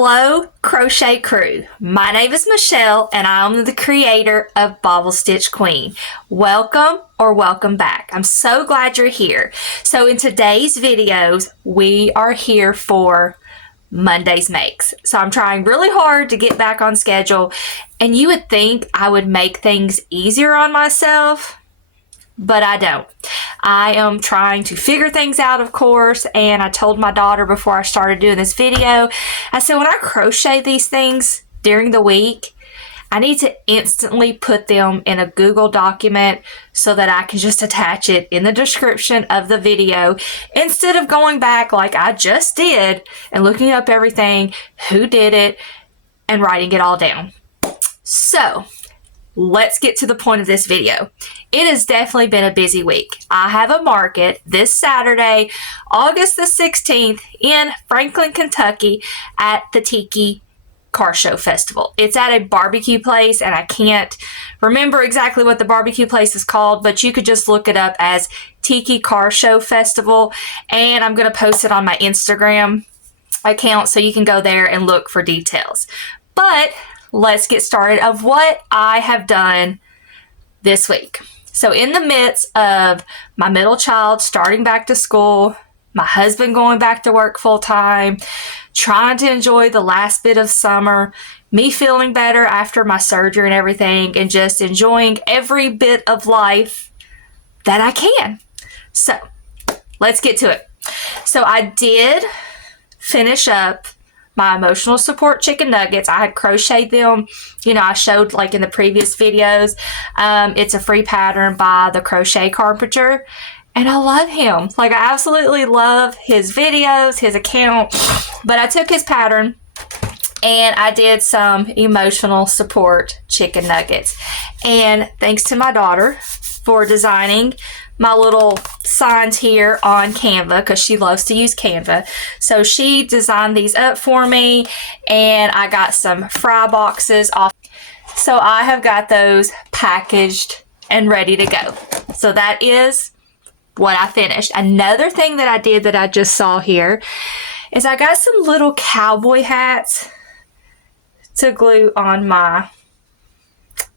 Hello, Crochet Crew. My name is Michelle and I'm the creator of Bobble Stitch Queen. Welcome or welcome back. I'm so glad you're here. So in today's videos, we are here for Monday's makes. So I'm trying really hard to get back on schedule, and you would think I would make things easier on myself, but I don't. I am trying to figure things out, of course, and I told my daughter before I started doing this video, I said when I crochet these things during the week, I need to instantly put them in a Google document so that I can just attach it in the description of the video instead of going back like I just did and looking up everything, who did it, and writing it all down. So let's get to the point of this video. It has definitely been a busy week. I have a market this Saturday, August the 16th in Franklin, Kentucky at the Tiki Car Show Festival. It's at a barbecue place, and I can't remember exactly what the barbecue place is called, but you could just look it up as Tiki Car Show Festival, and I'm going to post it on my Instagram account so you can go there and look for details. But let's get started of what I have done this week. So in the midst of my middle child starting back to school, my husband going back to work full time, trying to enjoy the last bit of summer, me feeling better after my surgery and everything, and just enjoying every bit of life that I can. So let's get to it. So I did finish up my emotional support chicken nuggets. I had crocheted them. You know, I showed like in the previous videos. It's a free pattern by the Crochet Carpenter. And I love him. Like, I absolutely love his videos, his account. But I took his pattern and I did some emotional support chicken nuggets. And thanks to my daughter for designing my little signs here on Canva, because she loves to use Canva. So she designed these up for me, and I got some fry boxes off. So I have got those packaged and ready to go. So that is what I finished. Another thing that I did that I just saw here is I got some little cowboy hats to glue on my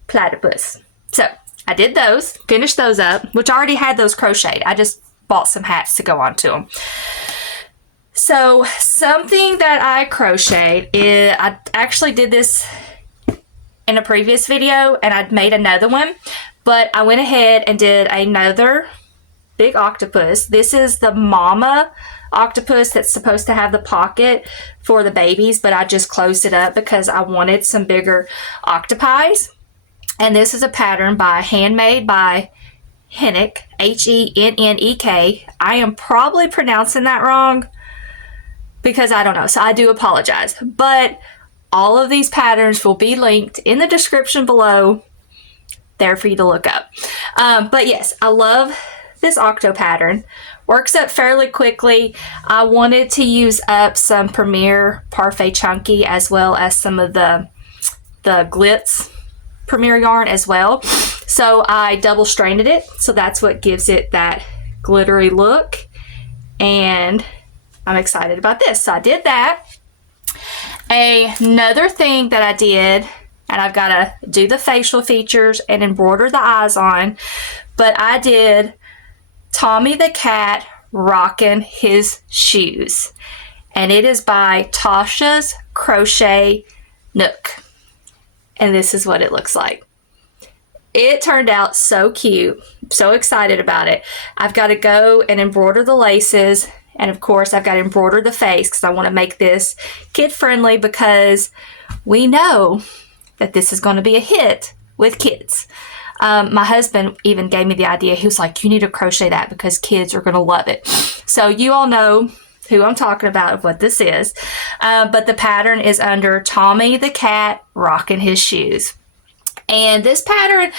platypus. So I did those, finished those up, which I already had those crocheted. I just bought some hats to go onto them. So something that I crocheted is, I actually did this in a previous video and I'd made another one, but I went ahead and did another big octopus. This is the mama octopus that's supposed to have the pocket for the babies, but I just closed it up because I wanted some bigger octopi. And this is a pattern handmade by Hennek, Hennek. I am probably pronouncing that wrong because I don't know, so I do apologize. But all of these patterns will be linked in the description below, there for you to look up. But yes, I love this octo pattern. Works up fairly quickly. I wanted to use up some Premier Parfait Chunky as well as some of the Glitz Premier yarn as well. So I double strained it, so that's what gives it that glittery look, and I'm excited about this. So I did that. Another thing that I did, and I've got to do the facial features and embroider the eyes on, but I did Tommy the cat rocking his shoes, and it is by Tasha's Crochet Nook. And this is what it looks like. It turned out so cute. So excited about it. I've got to go and embroider the laces. And of course, I've got to embroider the face because I want to make this kid friendly, because we know that this is going to be a hit with kids. My husband even gave me the idea. He was like, you need to crochet that because kids are going to love it. So you all know who I'm talking about of what this is. But the pattern is under Tommy the cat rocking his shoes. And this pattern,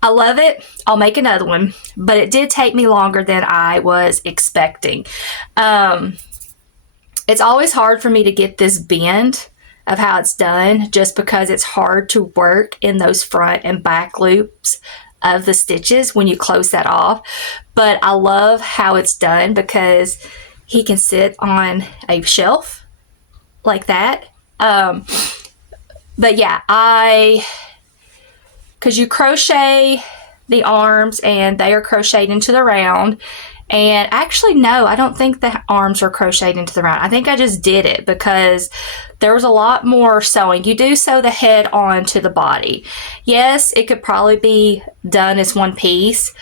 I love it. I'll make another one, but it did take me longer than I was expecting. It's always hard for me to get this bend of how it's done, just because it's hard to work in those front and back loops of the stitches when you close that off. But I love how it's done because he can sit on a shelf like that. But yeah, because you crochet the arms and they are crocheted into the round. And actually, no, I don't think the arms are crocheted into the round. I think I just did it because there was a lot more sewing. You do sew the head onto the body. Yes, it could probably be done as one piece,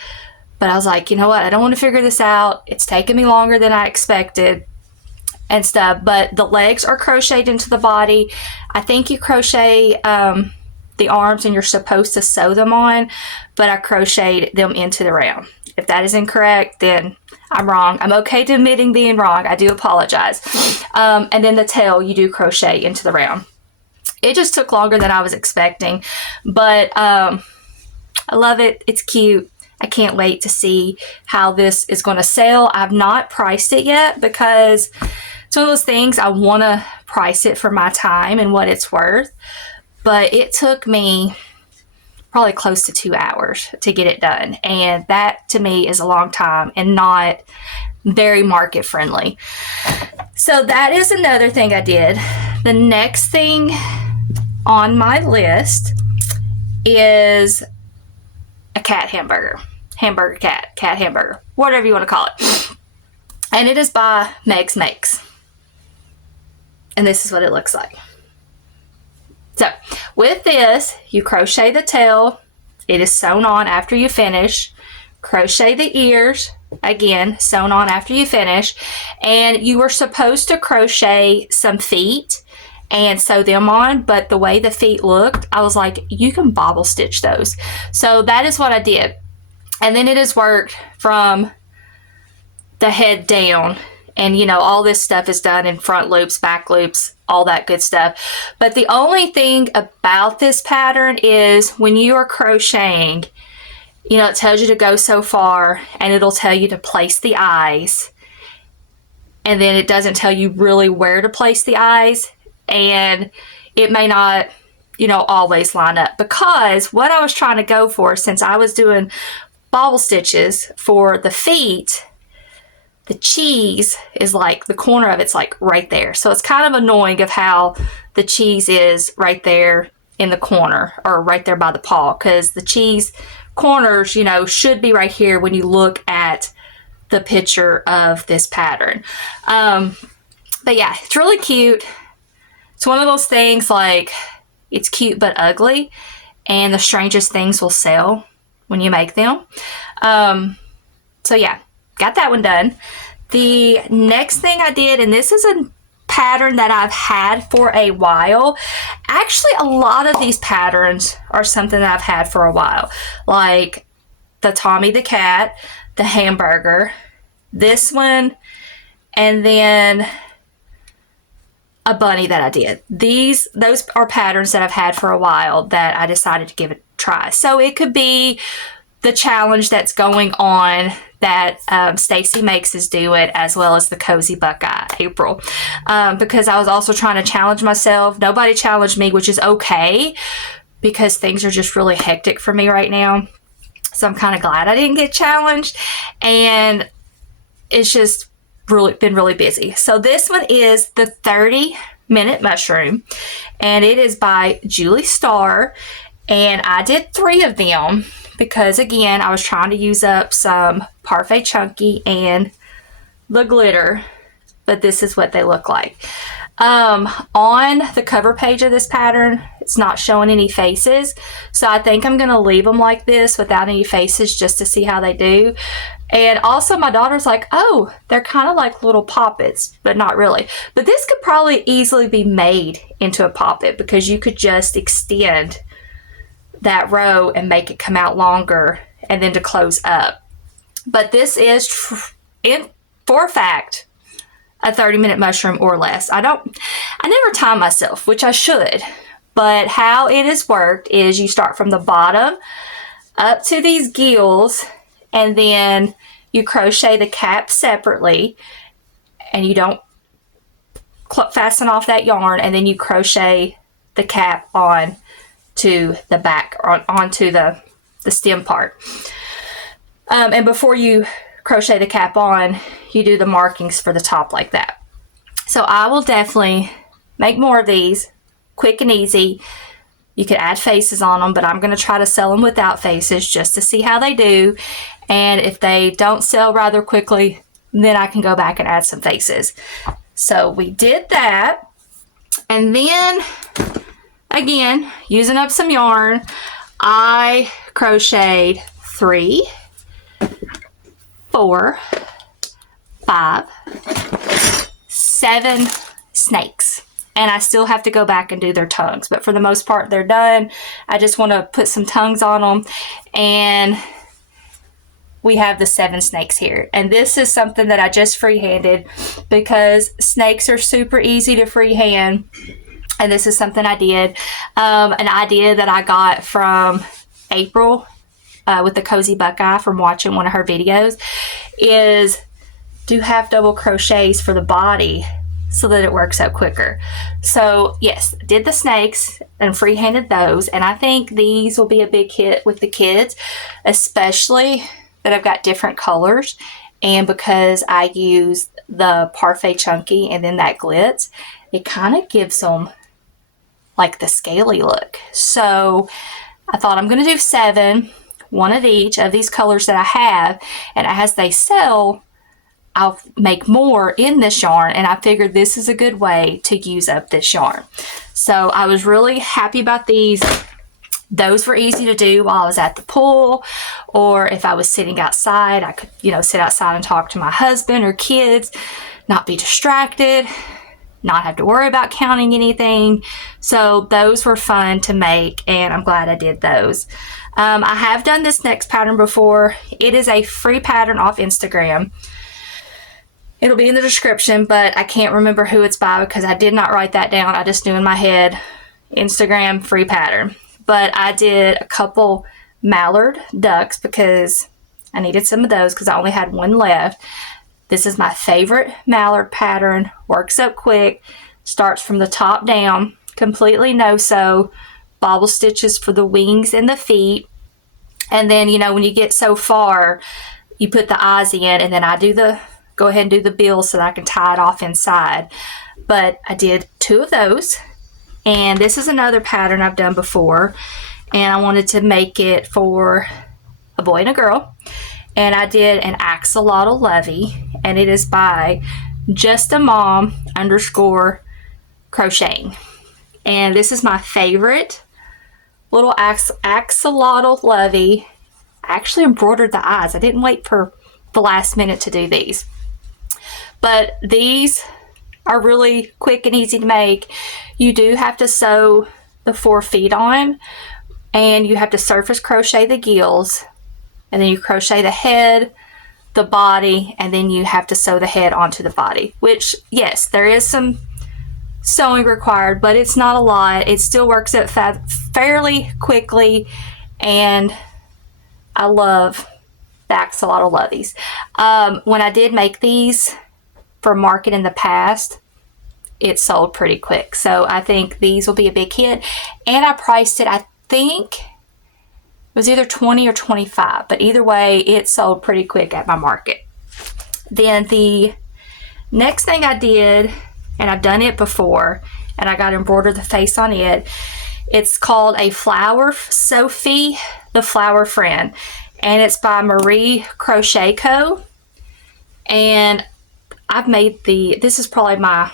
but I was like, you know what? I don't want to figure this out. It's taking me longer than I expected and stuff. But the legs are crocheted into the body. I think you crochet the arms and you're supposed to sew them on, but I crocheted them into the round. If that is incorrect, then I'm wrong. I'm okay to admitting being wrong. I do apologize. And then the tail, you do crochet into the round. It just took longer than I was expecting, but I love it. It's cute. I can't wait to see how this is going to sell. I've not priced it yet because it's one of those things I want to price it for my time and what it's worth. But it took me probably close to 2 hours to get it done. And that to me is a long time and not very market friendly. So that is another thing I did. The next thing on my list is a cat hamburger. Hamburger cat hamburger, whatever you want to call it. And it is by Meg's Makes. And this is what it looks like. So with this, you crochet the tail. It is sewn on after you finish. Crochet the ears, again, sewn on after you finish. And you were supposed to crochet some feet and sew them on, but the way the feet looked, I was like, you can bobble stitch those. So that is what I did. And then it has worked from the head down. And, you know, all this stuff is done in front loops, back loops, all that good stuff. But the only thing about this pattern is when you are crocheting, you know, it tells you to go so far and it'll tell you to place the eyes. And then it doesn't tell you really where to place the eyes. And it may not, you know, always line up. Because what I was trying to go for, since I was doing bobble stitches for the feet, the cheese is like, the corner of it's like right there. So it's kind of annoying of how the cheese is right there in the corner or right there by the paw, because the cheese corners, you know, should be right here when you look at the picture of this pattern. But yeah, it's really cute. It's one of those things like it's cute but ugly, and the strangest things will sell when you make them. So yeah, got that one done. The next thing I did, and this is a pattern that I've had for a while. Actually, a lot of these patterns are something that I've had for a while. Like the Tommy the cat, the hamburger, this one, and then a bunny that I did. Those are patterns that I've had for a while that I decided to give it a try. So it could be the challenge that's going on that Stacy Makes is doing, as well as the Cozy Buckeye April, because I was also trying to challenge myself. Nobody challenged me, which is okay because things are just really hectic for me right now. So I'm kind of glad I didn't get challenged, and it's just been really busy. So this one is the 30-minute mushroom, and it is by Julie Starr, and I did 3 of them because, again, I was trying to use up some Parfait Chunky and the glitter, but this is what they look like. On the cover page of this pattern, it's not showing any faces, so I think I'm going to leave them like this without any faces just to see how they do. And also my daughter's like, oh, they're kind of like little poppets, but not really. But this could probably easily be made into a poppet because you could just extend that row and make it come out longer and then to close up. But this is, for a fact, a 30-minute mushroom or less. I never time myself, which I should. But how it has worked is you start from the bottom up to these gills, and then you crochet the cap separately, and you don't fasten off that yarn, and then you crochet the cap on to the back, or onto the stem part. And before you crochet the cap on, you do the markings for the top like that. So I will definitely make more of these, quick and easy. You could add faces on them, but I'm going to try to sell them without faces just to see how they do. And if they don't sell rather quickly, then I can go back and add some faces. So we did that. And then, again, using up some yarn, I crocheted 3, 4, 5, 7 snakes. And I still have to go back and do their tongues, but for the most part they're done. I just want to put some tongues on them, and we have the 7 snakes here. And this is something that I just freehanded because snakes are super easy to freehand, and this is something I did. An idea that I got from April with the Cozy Buckeye from watching one of her videos is do half double crochets for the body so that it works out quicker. So yes, did the snakes and freehanded those, and I think these will be a big hit with the kids, especially that I've got different colors, and because I use the Parfait Chunky and then that glitz, it kind of gives them like the scaly look. So I thought I'm going to do 7, one of each of these colors that I have, and as they sell, I'll make more in this yarn, and I figured this is a good way to use up this yarn. So I was really happy about these. Those were easy to do while I was at the pool, or if I was sitting outside, I could, sit outside and talk to my husband or kids, not be distracted, not have to worry about counting anything. So those were fun to make, and I'm glad I did those. I have done this next pattern before. It is a free pattern off Instagram. It'll be in the description, but I can't remember who it's by because I did not write that down. I just knew in my head, Instagram free pattern. But I did a couple Mallard Ducks because I needed some of those because I only had one left. This is my favorite Mallard pattern. Works up quick. Starts from the top down. Completely no-sew. Bobble stitches for the wings and the feet. And then, when you get so far, you put the eyes in, and then I go ahead and do the bill so that I can tie it off inside. But I did 2 of those, and this is another pattern I've done before, and I wanted to make it for a boy and a girl, and I did an Axelottle Lovey, and it is by justamom_crocheting, and this is my favorite little Axelottle Lovey. I actually embroidered the eyes. I didn't wait for the last minute to do these. But these are really quick and easy to make. You do have to sew the 4 feet on, and you have to surface crochet the gills, and then you crochet the head, the body, and then you have to sew the head onto the body, which, yes, there is some sewing required, but it's not a lot. It still works out fairly quickly, and I love the Axelottle Loveys. When I did make these for market in the past, it sold pretty quick. So I think these will be a big hit. And I priced it, I think it was either 20 or 25, but either way, it sold pretty quick at my market. Then the next thing I did, and I've done it before, and I got to embroider the face on it. It's called a flower, Sophie, the Flower Friend, and it's by Marie Crochet Co. And I've made this is probably my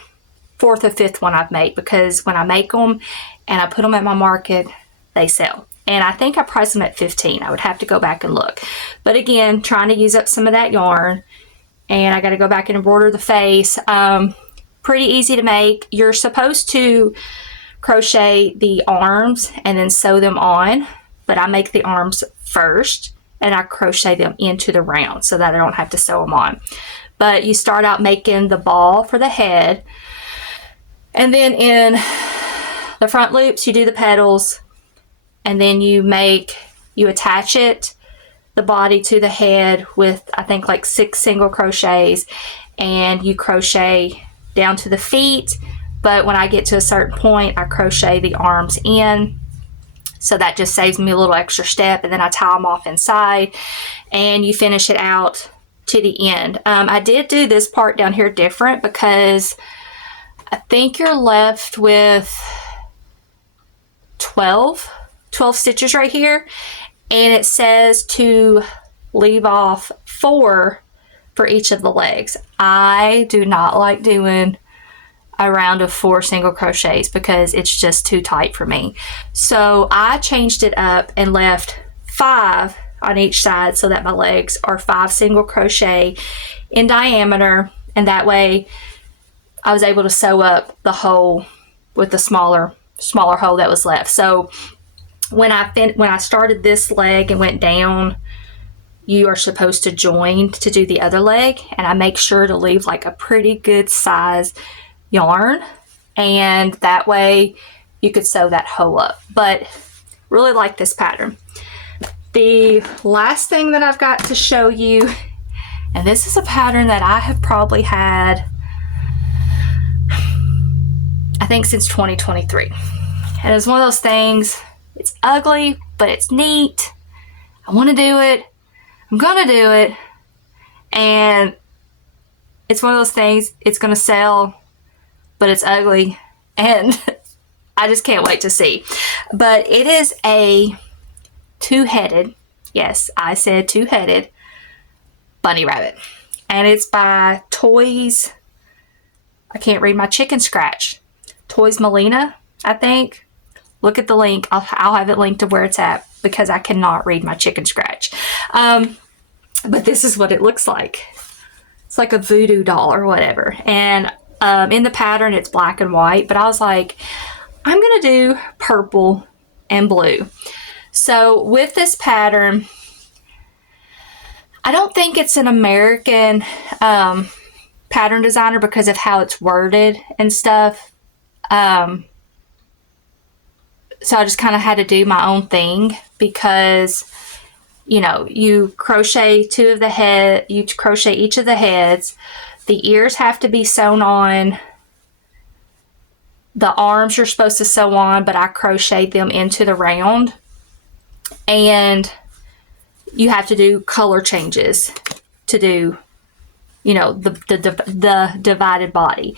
4th or 5th one I've made, because when I make them and I put them at my market, they sell. And I think I priced them at $15. I would have to go back and look. But again, trying to use up some of that yarn, and I got to go back and embroider the face. Pretty easy to make. You're supposed to crochet the arms and then sew them on, but I make the arms first and I crochet them into the round so that I don't have to sew them on. But you start out making the ball for the head, and then in the front loops you do the petals, and then you attach it, the body to the head with, I think, like 6 single crochets, and you crochet down to the feet. But when I get to a certain point, I crochet the arms in, so that just saves me a little extra step, and then I tie them off inside, and you finish it out to the end. I did do this part down here different because I think you're left with 12 stitches right here, and it says to leave off 4 for each of the legs. I do not like doing a round of 4 single crochets because it's just too tight for me. So I changed it up and left 5 on each side so that my legs are 5 single crochet in diameter, and that way I was able to sew up the hole with the smaller hole that was left. So when I started this leg and went down, you are supposed to join to do the other leg, and I make sure to leave like a pretty good size yarn, and that way you could sew that hole up. But really like this pattern. The last thing that I've got to show you, and this is a pattern that I have probably had, I think, since 2023. And it's one of those things, it's ugly, but it's neat. I want to do it. I'm gonna do it. And it's one of those things, it's gonna sell, but it's ugly, and I just can't wait to see. But it is a two-headed, yes, I said two-headed, bunny rabbit. And it's by Toys, I can't read my chicken scratch. Toys Melina, I think. Look at the link. I'll have it linked to where it's at because I cannot read my chicken scratch. But this is what it looks like. It's like a voodoo doll or whatever. And in the pattern, it's black and white. But I was like, I'm going to do purple and blue. So with this pattern, I don't think it's an American pattern designer because of how it's worded and stuff. So I just kind of had to do my own thing because, you know, you crochet you crochet each of the heads. The ears have to be sewn on. The arms you're supposed to sew on, but I crocheted them into the round. And you have to do color changes to do, you know, the divided body.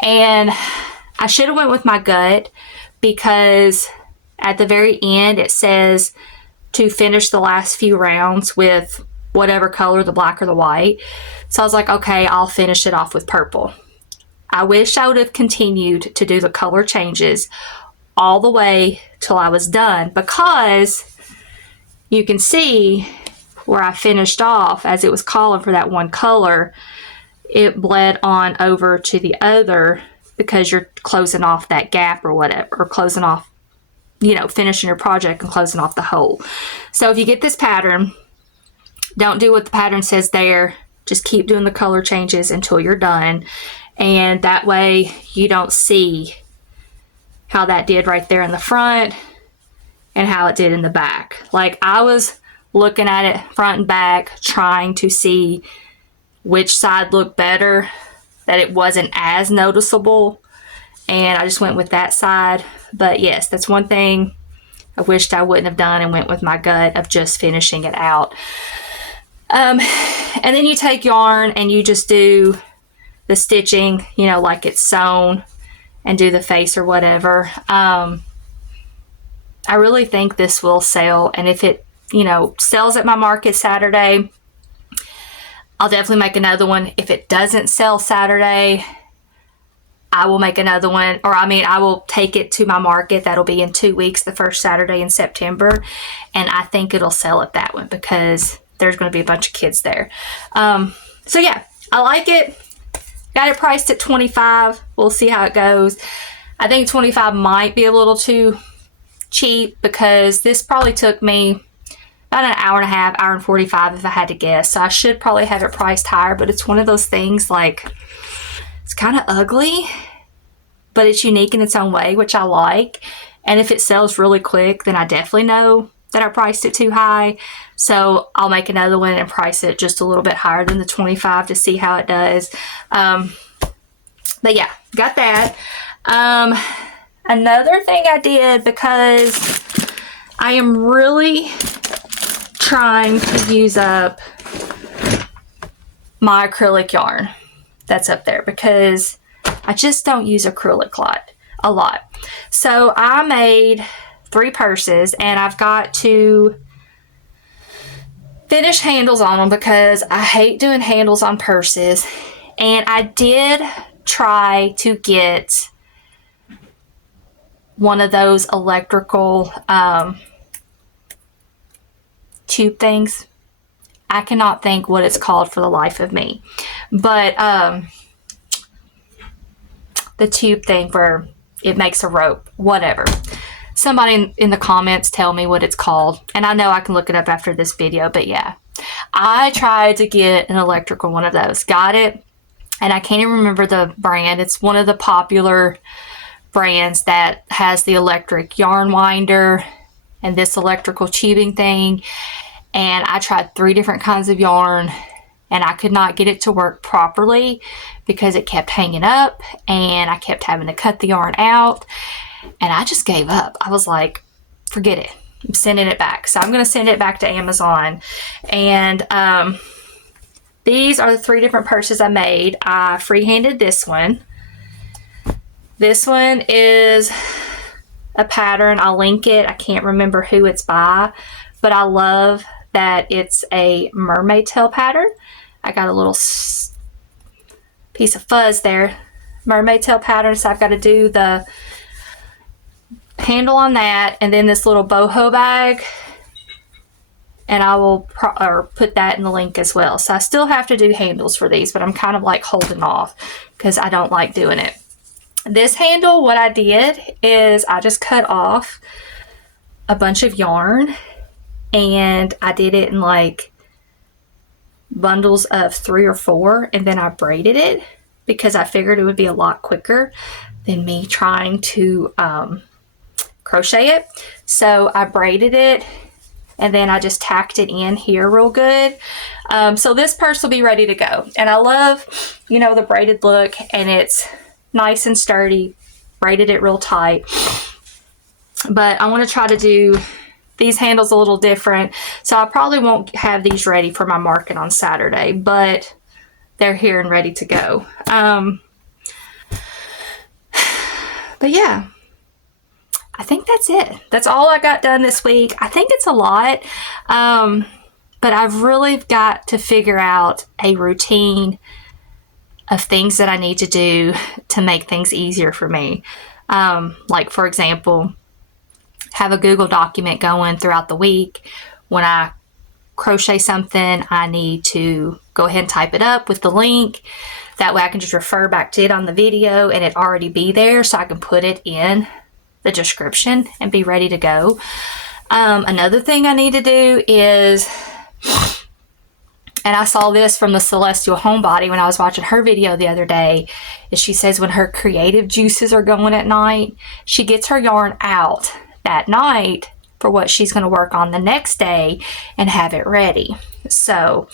And I should have went with my gut because at the very end it says to finish the last few rounds with whatever color, the black or the white. So I was like, okay, I'll finish it off with purple. I wish I would have continued to do the color changes all the way till I was done, because you can see where I finished off as it was calling for that one color, it bled on over to the other because you're closing off that gap or whatever, or closing off, you know, finishing your project and closing off the hole. So if you get this pattern, don't do what the pattern says there. Just keep doing the color changes until you're done. And that way you don't see how that did right there in the front and how it did in the back. Like, I was looking at it front and back, trying to see which side looked better, that it wasn't as noticeable, and I just went with that side. But yes, that's one thing I wished I wouldn't have done and went with my gut of just finishing it out. And then you take yarn and you just do the stitching, you know, like it's sewn, and do the face or whatever. I really think this will sell, and if it, you know, sells at my market Saturday, I'll definitely make another one. If it doesn't sell Saturday, I will make another one, or I will take it to my market. That'll be in 2 weeks, the first Saturday in September, and I think it'll sell at that one because there's going to be a bunch of kids there. So yeah, I like it. Got it priced at $25. We'll see how it goes. I think $25 might be a little too cheap because this probably took me about an hour and a half, hour and 45 if I had to guess. So I should probably have it priced higher, but it's one of those things, like, it's kind of ugly, but it's unique in its own way, which I like. And if it sells really quick, then I definitely know that I priced it too high. So I'll make another one and price it just a little bit higher than the $25 to see how it does. But yeah, got that. Another thing I did, because I am really trying to use up my acrylic yarn that's up there, because I just don't use acrylic a lot. So I made 3 purses, and I've got to finish handles on them because I hate doing handles on purses. And I did try to get one of those electrical tube things. I cannot think what it's called for the life of me. But the tube thing where it makes a rope, whatever. Somebody in the comments tell me what it's called. And I know I can look it up after this video, but yeah. I tried to get an electrical one of those. Got it. And I can't even remember the brand. It's one of the popular brands that has the electric yarn winder and this electrical tubing thing. And I tried 3 different kinds of yarn, and I could not get it to work properly because it kept hanging up, and I kept having to cut the yarn out, and I just gave up. I was like, forget it. I'm sending it back. So I'm going to send it back to Amazon. And these are the 3 different purses I made. I freehanded this one. This one is a pattern. I'll link it. I can't remember who it's by, but I love that it's a mermaid tail pattern. I got a little piece of fuzz there. Mermaid tail pattern, so I've got to do the handle on that, and then this little boho bag, and I will put that in the link as well. So I still have to do handles for these, but I'm kind of like holding off because I don't like doing it. This handle, what I did is I just cut off a bunch of yarn, and I did it in like bundles of 3 or 4, and then I braided it because I figured it would be a lot quicker than me trying to crochet it. So I braided it, and then I just tacked it in here real good. So this purse will be ready to go. And I love, you know, the braided look, and it's nice and sturdy. Braided it real tight. But I want to try to do these handles a little different. So I probably won't have these ready for my market on Saturday, but they're here and ready to go. But yeah, I think that's it. That's all I got done this week. I think it's a lot, but I've really got to figure out a routine of things that I need to do to make things easier for me. Like, for example, have a Google document going throughout the week. When I crochet something, I need to go ahead and type it up with the link. That way I can just refer back to it on the video and it already be there, so I can put it in the description and be ready to go. Another thing I need to do is, and I saw this from the Celestial Homebody when I was watching her video the other day, is she says when her creative juices are going at night, she gets her yarn out that night for what she's going to work on the next day and have it ready. So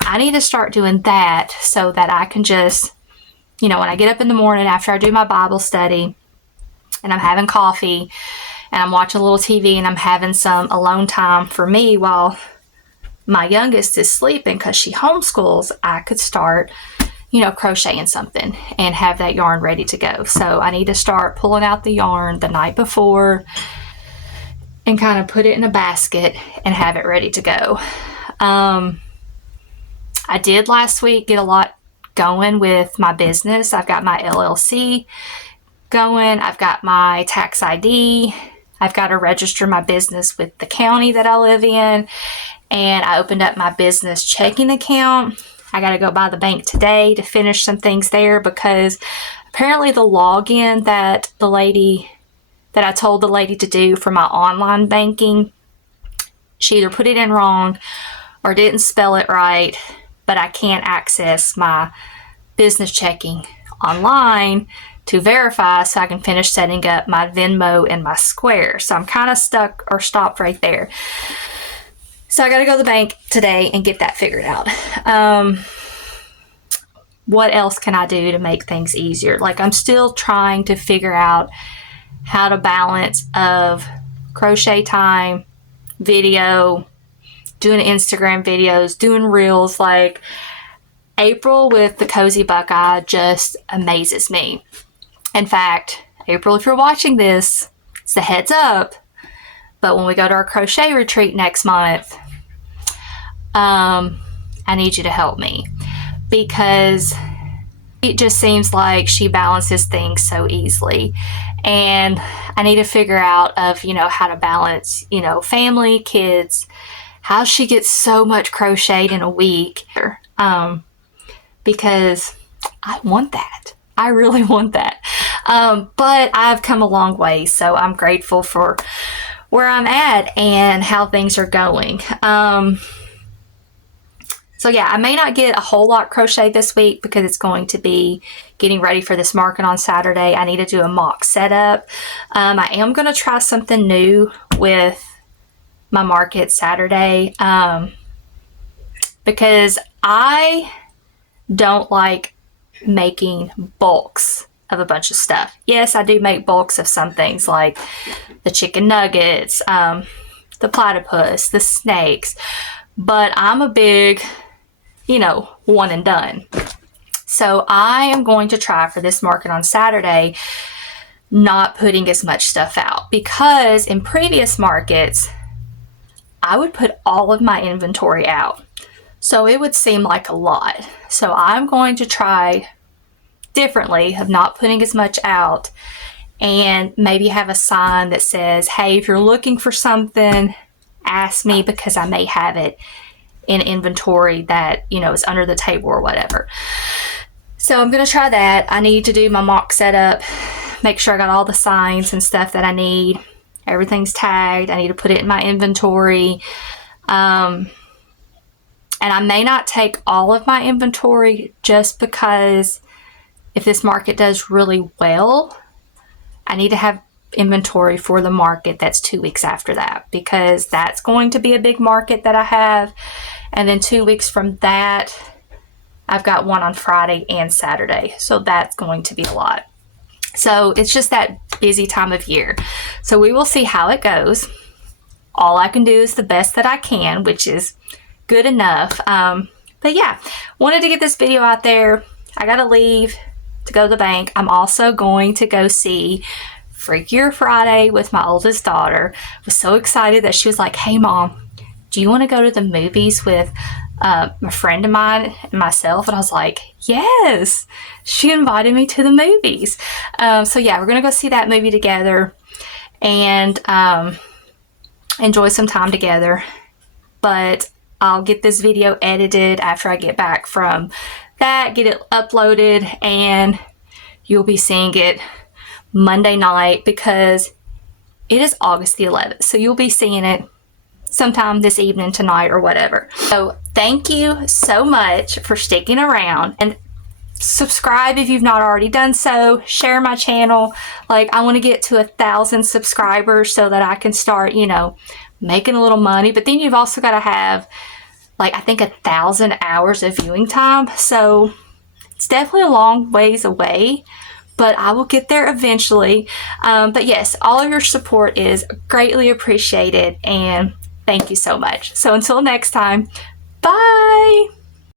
I need to start doing that so that I can just, you know, when I get up in the morning after I do my Bible study and I'm having coffee and I'm watching a little TV and I'm having some alone time for me while my youngest is sleeping because she homeschools, I could start, you know, crocheting something and have that yarn ready to go. So I need to start pulling out the yarn the night before and kind of put it in a basket and have it ready to go. I did last week get a lot going with my business. I've got my LLC going. I've got my tax ID. I've got to register my business with the county that I live in. And I opened up my business checking account. I got to go by the bank today to finish some things there because apparently the login that I told the lady to do for my online banking, she either put it in wrong or didn't spell it right, but I can't access my business checking online to verify so I can finish setting up my Venmo and my Square. So I'm kind of stuck or stopped right there. So I got to go to the bank today and get that figured out. What else can I do to make things easier? Like, I'm still trying to figure out how to balance of crochet time, video, doing Instagram videos, doing reels. Like, April with the Cozy Buckeye just amazes me. In fact, April, if you're watching this, it's the heads up. But when we go to our crochet retreat next month, I need you to help me, because it just seems like she balances things so easily. And I need to figure out how to balance, family, kids, how she gets so much crocheted in a week. Because I want that. I really want that. But I've come a long way, so I'm grateful for where I'm at and how things are going. So yeah, I may not get a whole lot crocheted this week because it's going to be getting ready for this market on Saturday. I need to do a mock setup. I am going to try something new with my market Saturday, because I don't like making bulks of a bunch of stuff. Yes, I do make bulks of some things like the chicken nuggets, the platypus, the snakes, but I'm a big, one and done. So I am going to try for this market on Saturday not putting as much stuff out, because in previous markets I would put all of my inventory out. So it would seem like a lot. So I'm going to try differently of not putting as much out, and maybe have a sign that says, hey, if you're looking for something, ask me, because I may have it in inventory that, is under the table or whatever. So I'm going to try that. I need to do my mock setup, make sure I got all the signs and stuff that I need. Everything's tagged. I need to put it in my inventory. And I may not take all of my inventory, just because if this market does really well, I need to have inventory for the market that's 2 weeks after that, because that's going to be a big market that I have. And then 2 weeks from that, I've got one on Friday and Saturday. So that's going to be a lot. So it's just that busy time of year. So we will see how it goes. All I can do is the best that I can, which is good enough. But yeah, wanted to get this video out there. I gotta leave to go to the bank. I'm also going to go see Freakier Friday with my oldest daughter. I was so excited that she was like, hey mom, do you want to go to the movies with a friend of mine and myself? And I was like, yes. She invited me to the movies. So yeah, we're gonna go see that movie together and enjoy some time together. But I'll get this video edited after I get back from that, get it uploaded, and you'll be seeing it Monday night, because it is August the 11th. So you'll be seeing it sometime this evening, tonight, or whatever. So thank you so much for sticking around, and subscribe if you've not already done so. Share my channel. Like, I want to get to 1,000 subscribers so that I can start, making a little money. But then you've also got to have, I think 1,000 hours of viewing time. So it's definitely a long ways away, but I will get there eventually. But yes, all of your support is greatly appreciated, and thank you so much. So until next time, bye.